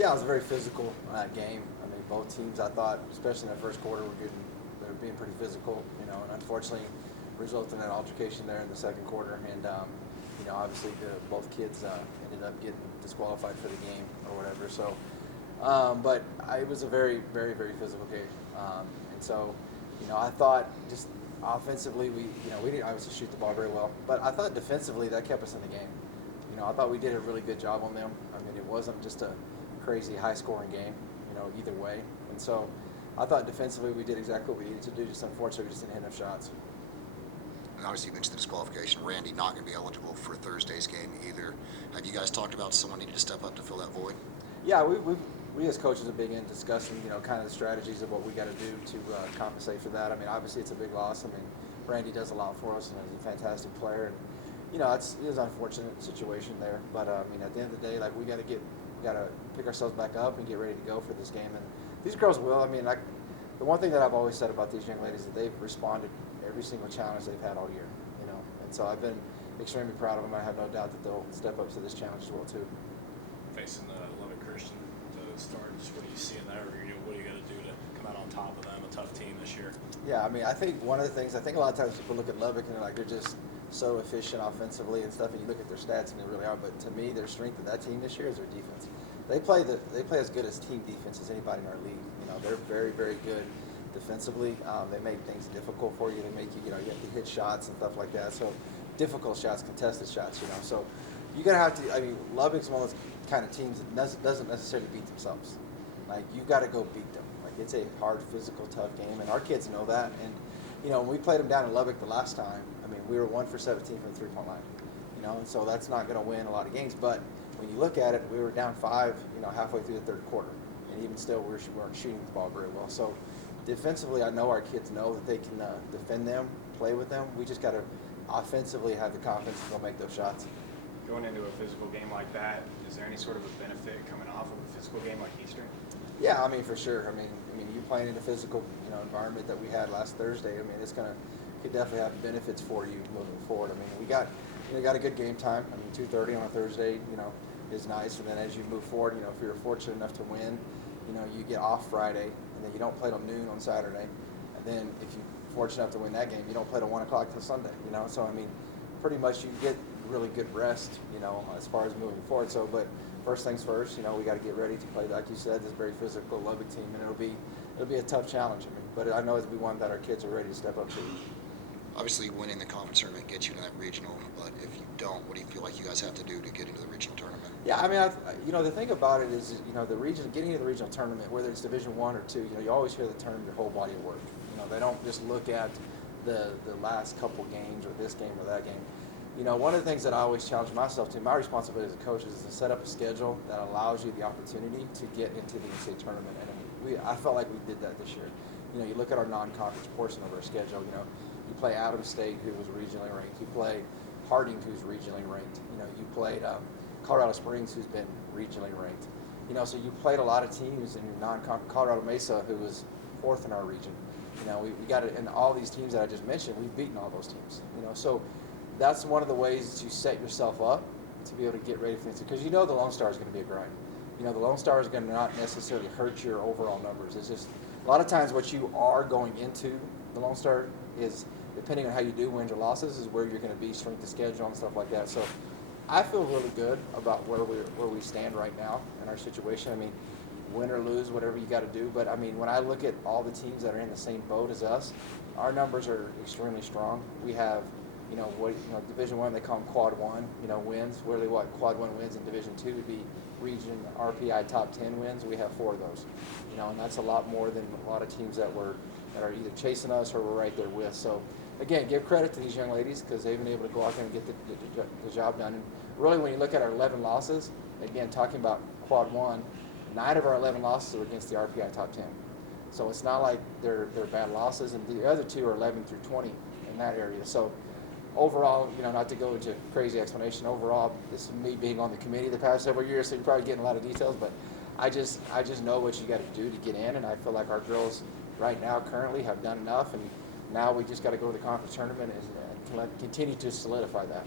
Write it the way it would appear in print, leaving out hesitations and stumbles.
Yeah, it was a very physical game. I mean, both teams, I thought, especially in the first quarter, they were being pretty physical, and unfortunately resulted in an altercation there in the second quarter. And, obviously both kids ended up getting disqualified for the game or whatever. So, but it was a very, very, very physical game. And so, I thought just offensively, we didn't obviously shoot the ball very well, but I thought defensively that kept us in the game. I thought we did a really good job on them. I mean, it wasn't just a crazy high-scoring game, either way. And so I thought defensively we did exactly what we needed to do. Just unfortunately, we just didn't hit enough shots. And obviously, you mentioned the disqualification. Randy not going to be eligible for Thursday's game either. Have you guys talked about someone needing to step up to fill that void? Yeah, we as coaches are big in discussing, kind of the strategies of what we got to do to compensate for that. I mean, obviously it's a big loss. I mean, Randy does a lot for us and is a fantastic player. And, it is an unfortunate situation there. But I mean, at the end of the day, like we got to pick ourselves back up and get ready to go for this game. And these girls will. I mean, the one thing that I've always said about these young ladies is that they've responded every single challenge they've had all year. And so I've been extremely proud of them. I have no doubt that they'll step up to this challenge as well too. Facing the Lubbock Christian to start, what do you see in there? What do you got to do to come out on top of them? A tough team this year. Yeah, I mean, I think one of the things, a lot of times people look at Lubbock and they're just so efficient offensively and stuff, and you look at their stats and they really are. But to me, their strength of that team this year is their defense. They play as good as team defense as anybody in our league. They're very, very good defensively. They make things difficult for you. They make you, you have to hit shots and stuff like that. So difficult shots, contested shots. So you gotta have to. I mean, Lubbock's one of those kind of teams that doesn't necessarily beat themselves. Like you got to go beat them. Like it's a hard, physical, tough game, and our kids know that. And when we played them down in Lubbock the last time, I mean, we were 1 for 17 from the three-point line. And so that's not going to win a lot of games. But when you look at it, we were down 5, halfway through the third quarter, and even still, we weren't shooting the ball very well. So defensively, I know our kids know that they can defend them, play with them. We just got to offensively have the confidence to go make those shots. Going into a physical game like that, is there any sort of a benefit coming off of a physical game like Eastern? Yeah, I mean, for sure. I mean, you playing in a physical, environment that we had last Thursday. I mean, it's could definitely have benefits for you moving forward. I mean, we got a good game time. I mean, 2:30 on a Thursday, is nice. And then as you move forward, if you're fortunate enough to win, you get off Friday, and then you don't play till noon on Saturday. And then if you're fortunate enough to win that game, you don't play till 1 o'clock till Sunday. So I mean, pretty much you get really good rest, as far as moving forward. So, but first things first, we got to get ready to play, like you said, this very physical Lubbock team, and it'll be a tough challenge. I mean, but I know it'll be one that our kids are ready to step up to. Obviously, winning the conference tournament gets you to that regional, but if you don't, what do you feel like you guys have to do to get into the regional tournament? Yeah, I mean, the thing about it is, getting into the regional tournament, whether it's Division 1 or 2, you always hear the term your whole body of work. They don't just look at the last couple games or this game or that game. One of the things that I always challenge myself to, my responsibility as a coach, is to set up a schedule that allows you the opportunity to get into the NCAA tournament. And I felt like we did that this year. You look at our non-conference portion of our schedule. You play Adams State, who was regionally ranked. You play Harding, who's regionally ranked. You played Colorado Springs, who's been regionally ranked. So you played a lot of teams in your non-conference. Colorado Mesa, who was 4th in our region. We got it, and all these teams that I just mentioned, we've beaten all those teams. So that's one of the ways that you set yourself up to be able to get ready for this. Because the Lone Star is going to be a grind. The Lone Star is going to not necessarily hurt your overall numbers. It's just a lot of times what you are going into the Lone Star is, depending on how you do wins or losses, is where you're going to be, strength of schedule and stuff like that. So I feel really good about where we stand right now in our situation. I mean, win or lose, whatever you got to do. But I mean, when I look at all the teams that are in the same boat as us, our numbers are extremely strong. We have, Division 1, they call them Quad 1, wins. Really, Quad 1 wins in Division 2 would be region RPI top 10 wins. We have 4 of those, and that's a lot more than a lot of teams that are either chasing us or we're right there with. So again, give credit to these young ladies because they've been able to go out there and get the job done. And really, when you look at our 11 losses, again, talking about Quad 1, 9 of our 11 losses are against the RPI top 10. So it's not like they're bad losses, and the other 2 are 11 through 20 in that area. So overall, not to go into crazy explanation, overall, this is me being on the committee the past several years, so you're probably getting a lot of details, but I just know what you got to do to get in, and I feel like our girls right now currently have done enough, and now we just got to go to the conference tournament and continue to solidify that.